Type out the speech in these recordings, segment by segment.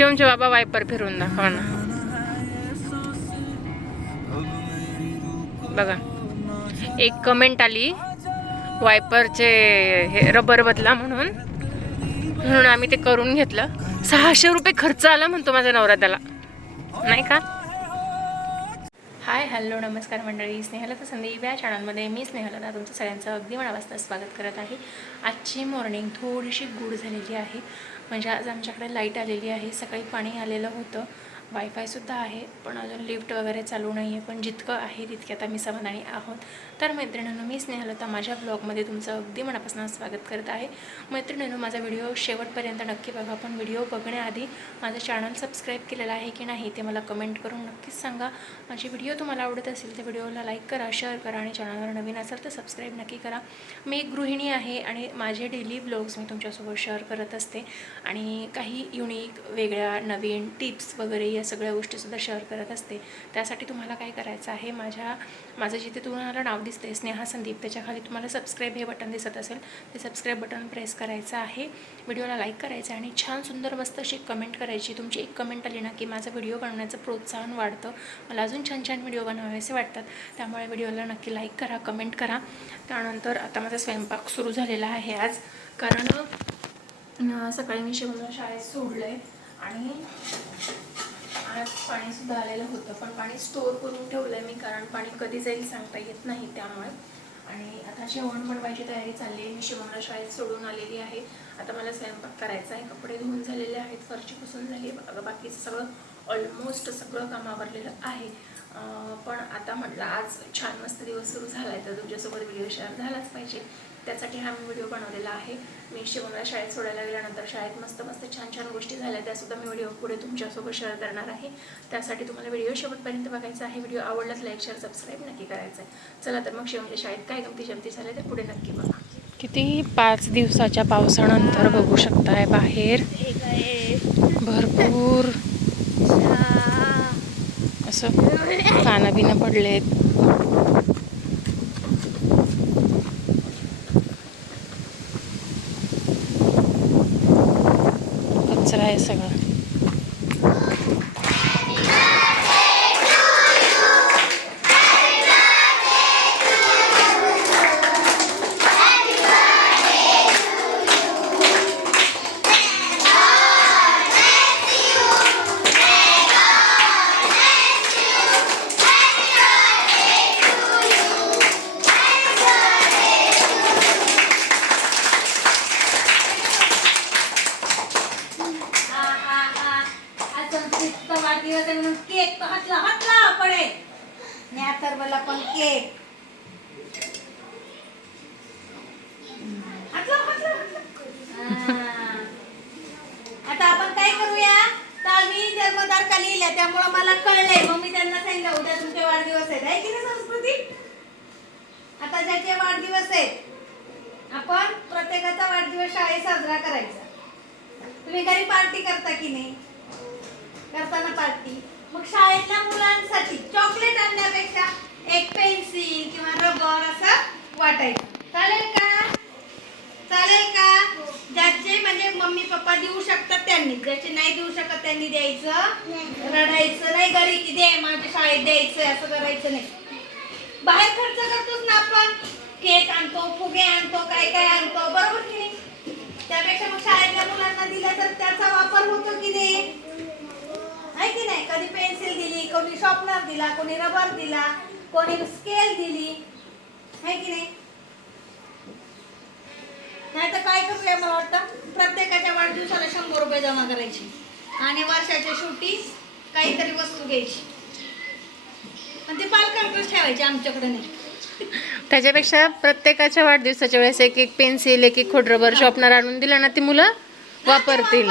शिवमचे बाबा वायपर फिरून दाखवा ना. बघा, एक कमेंट आली वायपरचे हे रबर बदला म्हणून आम्ही ते करून घेतलं. 600 रुपये खर्च आला म्हणतो माझा नवरा त्याला, नाही का. हाय हॅलो नमस्कार मंडळी, स्नेहलता संदीप या चॅनलमध्ये मी स्नेहलता तुमचं सगळ्यांचं अगदी मनापासून स्वागत करत आहे. आजची मॉर्निंग थोडीशी गूढ झालेली आहे. म्हणजे आज आमच्याकडे लाईट आलेली आहे. सकाळी पाणी आलेलं होतं, वायफायसुद्धा आहे, पण अजून लिफ्ट वगैरे चालू नाही आहे. पण जितकं आहे तितक्यात आम्ही समाधानी आहोत. तर मैत्रिणींनो, मी स्नेहलता माझ्या ब्लॉगमध्ये तुमचं अगदी मनापासून स्वागत करत आहे. मैत्रिणींनो, माझा व्हिडिओ शेवटपर्यंत नक्की बघा. पण व्हिडिओ बघण्याआधी माझं चॅनल सबस्क्राईब केलेलं आहे की नाही ते मला कमेंट करून नक्कीच सांगा. माझी व्हिडिओ तुम्हाला आवडत असेल तर व्हिडिओला लाईक करा, शेअर करा आणि चॅनलवर नवीन असेल तर सबस्क्राईब नक्की करा. मी एक गृहिणी आहे आणि माझे डेली ब्लॉग्स मी तुमच्यासोबत शेअर करत असते आणि काही युनिक वेगळ्या नवीन टिप्स वगैरे या सगळ्या गोष्टीसुद्धा शेअर करत असते. त्यासाठी तुम्हाला काय करायचं आहे, माझं जिथे तुम्हाला नाव दिसते स्नेहा संदीप, त्याच्याखाली तुम्हाला सबस्क्राईब हे बटन दिसत असेल, ते सबस्क्राईब बटन प्रेस करायचं आहे. व्हिडिओला लाईक करायचं आणि छान सुंदर मस्त अशी कमेंट करायची. तुमची एक कमेंट आली ना की माझा व्हिडिओ बनवण्याचं प्रोत्साहन वाढतं, मला अजून छान छान व्हिडिओ बनवावेसे वाटतात. त्यामुळे व्हिडिओला नक्की लाईक करा, कमेंट करा. त्यानंतर आता माझा स्वयंपाक सुरू झालेला आहे आज, कारण सकाळी मी शिवला शाळेत सोडलं आहे आणि आज पाणीसुद्धा आलेलं होतं. पण पाणी स्टोअर करून ठेवलं आहे मी, कारण पाणी कधी जाईल सांगता येत नाही त्यामुळे. आणि आता जेवण बनवायची तयारी चालली आहे. मी शिवमला शाळेत सोडून आलेली आहे. आता मला स्वयंपाक करायचा आहे. कपडे धुवून झालेले आहेत, फरची पुसून झाली, बाकीचं सगळं ऑलमोस्ट सगळं काम आवरलेलं आहे. पण आता म्हटलं आज छान मस्त दिवस सुरू झाला आहे तर तुमच्यासोबत व्हिडिओ शेअर झालाच पाहिजे. त्यासाठी हा मी व्हिडिओ बनवलेला आहे. मी शिवमला शाळेत सोडायला गेल्यानंतर शाळेत मस्त मस्त छान छान गोष्टी झाल्या, त्यासुद्धा मी व्हिडिओ पुढे तुमच्यासोबत शेअर करणार आहे. त्यासाठी तुम्हाला व्हिडिओ शेवटपर्यंत बघायचा आहे. व्हिडिओ आवडला तर लाईक शेअर सबस्क्राईब नक्की करायचं आहे. चला तर मग शिवमच्या शाळेत काय गमती जमती झाले ते पुढे नक्की बघा. किती 5 दिवसाच्या पावसानंतर बघू शकताय बाहेर भरपूर असं काना बिना पडलेत. कचरा आहे सगळं. केक तो हातला पडे तर मला पण केक आता आपण काय करूया, तर मी जन्मतारखा लिहिल्या त्यामुळे मला कळलंय, मग मी त्यांना सांगितलं उद्या तुमचे वाढदिवस आहेत, आहे की नाही संस्कृती. आता ज्याचे वाढदिवस आहेत आपण प्रत्येकाचा वाढदिवस शाळेत साजरा करायचा. तुम्ही घरी पार्टी करता की नाही, करताना पार्टी, मग शाळेतल्या मुलांसाठी चॉकलेट आणण्यापेक्षा एक पेन्सिल किंवा रबर असं वाटायचं. चालेल का? चालेल का? ज्याचे म्हणजे मम्मी पप्पा देऊ शकतात त्यांनी, ज्याचे नाही देऊ शकत त्यांनी द्यायचं, रडायचं नाही घरी की दे माझ्या शाळेत द्यायचं, असं करायचं नाही. बाहेर खर्च करतोच ना आपण, केक आणतो, फुगे आणतो, काय काय आणतो, बरोबर की नाही. त्यापेक्षा मग शाळेतल्या मुलांना दिला तर त्याचा वापर होतो की नाही, आहे की नाही. कधी पेन्सिल दिली, कोणी शॉर्पनर दिला, कोणी रबर दिला, कोणी स्केल दिली, आहे की नाही. नाही तर काय करूया, मला वाटतं प्रत्येकाच्या वाढदिवसाला 100 रुपये जमा करायचे आणि वर्षाच्या शेवटी काहीतरी वस्तू घ्यायची आणि ते पालकांकडे ठेवायचे, आमच्याकडे नाही. त्याच्यापेक्षा प्रत्येकाच्या वाढदिवसाच्या वेळेस एक एक पेन्सिल, एक एक खोड रबर, शॉर्पनर आणून दिलं ना ती मुलं वापरतील.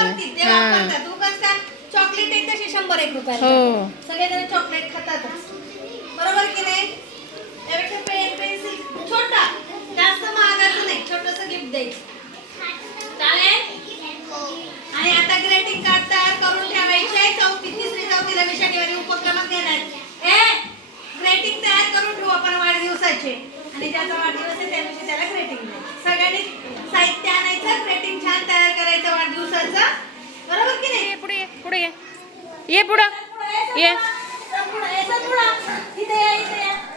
चॉकलेट एक तसे 100-1 रुपये, सगळेजण चॉकलेट खातातच, बरोबर की नाही. त्यापेक्षा पेन पेन्सिल छोटा, जास्त महागाचं नाही, छोटंसं गिफ्ट द्यायचं. चालेल. आणि आता ग्रीटिंग कार्ड तयार करून ठेवायचे. 4थी 3री 4थीला मी शनिवारी उपक्रम घेणार. ग्रीटिंग तयार करून ठेवू आपण वाढदिवसाचे, आणि ज्याचा वाढदिवस आहे त्या दिवशी त्याला ग्रीटिंग द्यायचं. सगळ्यांनी साहित्य आणायचं, ग्रीटिंग छान तयार करायचं वाढदिवसाचं, बरोबर की नाही. पुढे ये पुढं ये.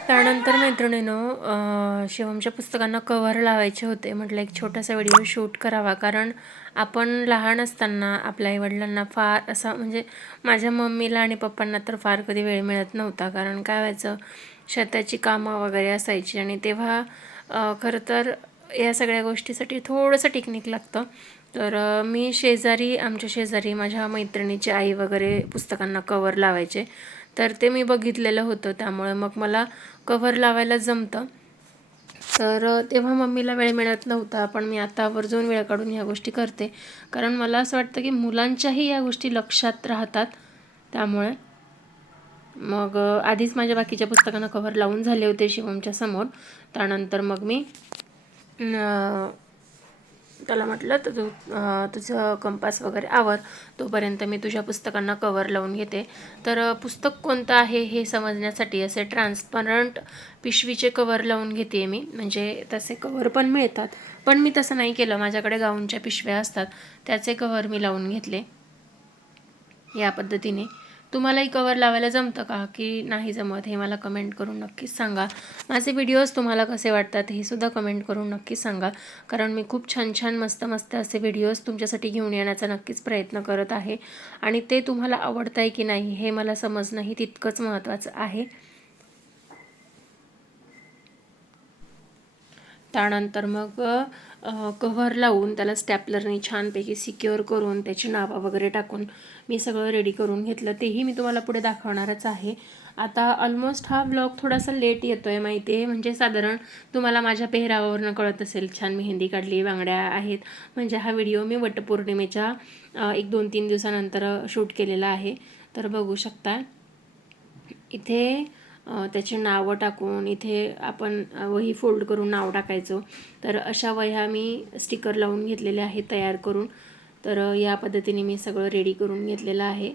त्यानंतर मैत्रिणीनं शिवमच्या पुस्तकांना कव्हर लावायचे होते. म्हटलं एक छोटासा व्हिडिओ शूट करावा, कारण आपण लहान असताना आपल्या आईवडिलांना फार असा म्हणजे माझ्या मम्मीला आणि पप्पांना तर फार कधी वेळ मिळत नव्हता, कारण काय व्हायचं शेताची कामं वगैरे असायची आणि तेव्हा खरं तर या सगळ्या गोष्टीसाठी थोडंसं टेक्निक लागतं. तर आमच्या शेजारी माझ्या मैत्रिणीची आई वगैरे पुस्तकांना कव्हर लावायचे, तर ते मी बघितलेलं होतं, त्यामुळे मग मला कव्हर लावायला जमतं. तर तेव्हा मम्मीला वेळ मिळत नव्हता, पण मी आता आवर्जून वेळ काढून ह्या गोष्टी करते, कारण मला असं वाटतं की मुलांच्याही या गोष्टी लक्षात राहतात. त्यामुळे मग आधीच माझ्या बाकीच्या पुस्तकांना कव्हर लावून झाले होते शिवमच्या समोर. त्यानंतर मग मी त्याला म्हटलं तर तुझं कंपास वगैरे आवर, तोपर्यंत मी तुझ्या पुस्तकांना कव्हर लावून घेते. तर पुस्तक कोणतं आहे हे समजण्यासाठी असे ट्रान्सपरंट पिशवीचे कव्हर लावून घेते मी, म्हणजे तसे कव्हर पण मिळतात, पण मी तसं नाही केलं. माझ्याकडे गाऊनच्या पिशव्या असतात, त्याचे कव्हर मी लावून घेतले या पद्धतीने. तुम्हालाही कव्हर लावायला जमतं का की नाही जमत हे मला कमेंट करून नक्कीच सांगा. माझे व्हिडिओज तुम्हाला कसे वाटतात हे सुद्धा कमेंट करून नक्कीच सांगा, कारण मी खूप छान छान मस्त मस्त असे व्हिडिओज तुमच्यासाठी घेऊन येण्याचा नक्कीच प्रयत्न करत आहे, आणि ते तुम्हाला आवडत आहे की नाही हे मला समजणंही तितकंच महत्त्वाचं आहे. त्यानंतर मग कव्हर लावून त्याला स्टॅपलरने छानपैकी सिक्युअर करून त्याची नावं वगैरे टाकून मी सगळं रेडी करून घेतलं, तेही मी तुम्हाला पुढे दाखवणारच आहे. आता ऑलमोस्ट हा व्लॉग थोडासा लेट येतो आहे माहिती आहे, म्हणजे साधारण तुम्हाला माझ्या पेहरावावरनं कळत असेल. छान मेहंदी काढली, बांगड्या आहेत, म्हणजे हा व्हिडिओ मी वटपौर्णिमेच्या 1-2-3 दिवसानंतर शूट केलेला आहे. तर बघू शकता इथे त्याची नावं टाकून इथे आपण वही फोल्ड करून नाव टाकायचो. तर अशा वह्या मी स्टिकर लावून घेतलेल्या आहेत तयार करून. तर या पद्धतीने मी सगळं रेडी करून घेतलेलं आहे.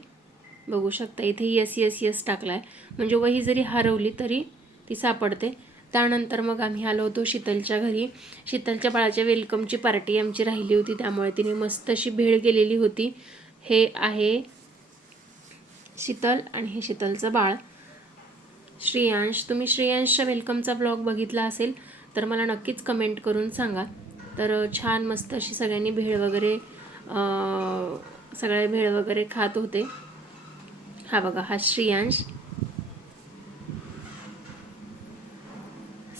बघू शकता इथे यस यस यस टाकला आहे, म्हणजे वही जरी हरवली तरी ती सापडते. त्यानंतर मग आम्ही आलो होतो शीतलच्या घरी. शीतलच्या बाळाच्या वेलकमची पार्टी आमची राहिली होती, त्यामुळे तिने मस्त अशी भेळ केलेली होती. हे आहे शीतल आणि हे शीतलचं बाळ श्रेयांश. तुम्ही श्रेयांशच्या वेलकमचा ब्लॉग बघितला असेल तर मला नक्कीच कमेंट करून सांगा. तर छान मस्त अशी सगळ्यांनी भेळ वगैरे खात होते. हा बघा, हा श्रेयांश.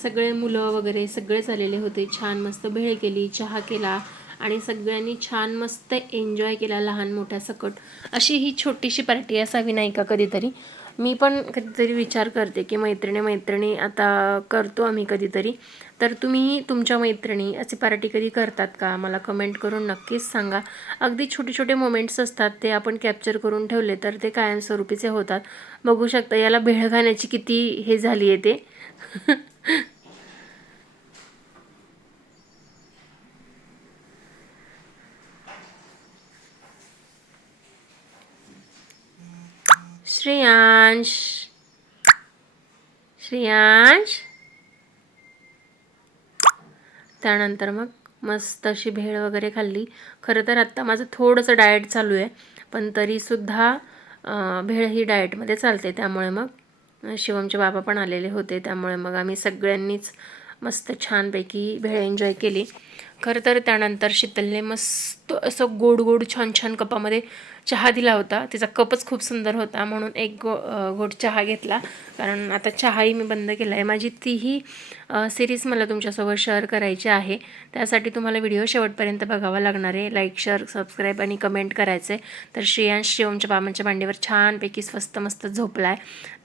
सगळे मुलं वगैरे सगळेच आलेले होते. छान मस्त भेळ केली, चहा केला आणि सगळ्यांनी छान मस्त एन्जॉय केला, लहान मोठ्या सकट. अशी ही छोटीशी पार्टी असावी नाही का कधीतरी. मी पण कधीतरी विचार करते की मैत्रिणी आता करतो आम्ही कधीतरी. तर तुम्ही तुमच्या मैत्रिणी अशी पार्टी कधी करतात का, मला कमेंट करून नक्कीच सांगा. अगदी छोटे छोटे मोमेंट्स असतात, ते आपण कॅप्चर करून ठेवले तर ते कायमस्वरूपीचे होतात. बघू शकता याला भेळ खाण्याची किती हे झाली आहे ते. श्रेयांश त्यानंतर मग मस्त अशी भेळ वगैरे खाल्ली. खरं तर आत्ता माझं थोडंसं डाएट चालू आहे, पण तरीसुद्धा भेळ ही डाएटमध्ये चालते. त्यामुळे मग शिवमचे बाबा पण आलेले होते, त्यामुळे मग आम्ही सगळ्यांनीच मस्त छानपैकी भेळ एन्जॉय केली. खरं तर त्यानंतर शीतलने मस्त असं गोड गोड छान छान कपामध्ये चहा दिला होता. तिचा कपच खूप सुंदर होता, म्हणून एक घोट चहा घेतला, कारण आता चहाही मी बंद केला आहे. माझी तीही सिरीज मला तुमच्यासोबत शेअर करायची आहे, त्यासाठी तुम्हाला व्हिडिओ शेवटपर्यंत बघावा लागणार आहे. लाईक, शेअर, सबस्क्राईब आणि कमेंट करायचं आहे. तर श्रेयांश शिवमच्या बाबांच्या मांडीवर छानपैकी स्वस्त मस्त झोपला आहे.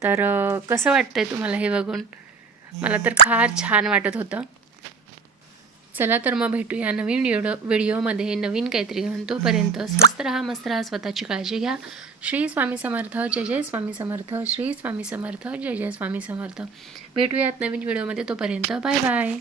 तर कसं वाटतं आहे तुम्हाला हे बघून? मला तर फार छान वाटत होतं. चला तर मग भेटूया नवीन व्हिडिओमध्ये नवीन काहीतरी घेऊन. तोपर्यंत स्वस्त राहा, मस्त राहा, स्वतःची काळजी घ्या. श्री स्वामी समर्थ. जय जय स्वामी समर्थ. श्री स्वामी समर्थ. जय जय स्वामी समर्थ. भेटूयात नवीन व्हिडिओमध्ये. तोपर्यंत बाय बाय.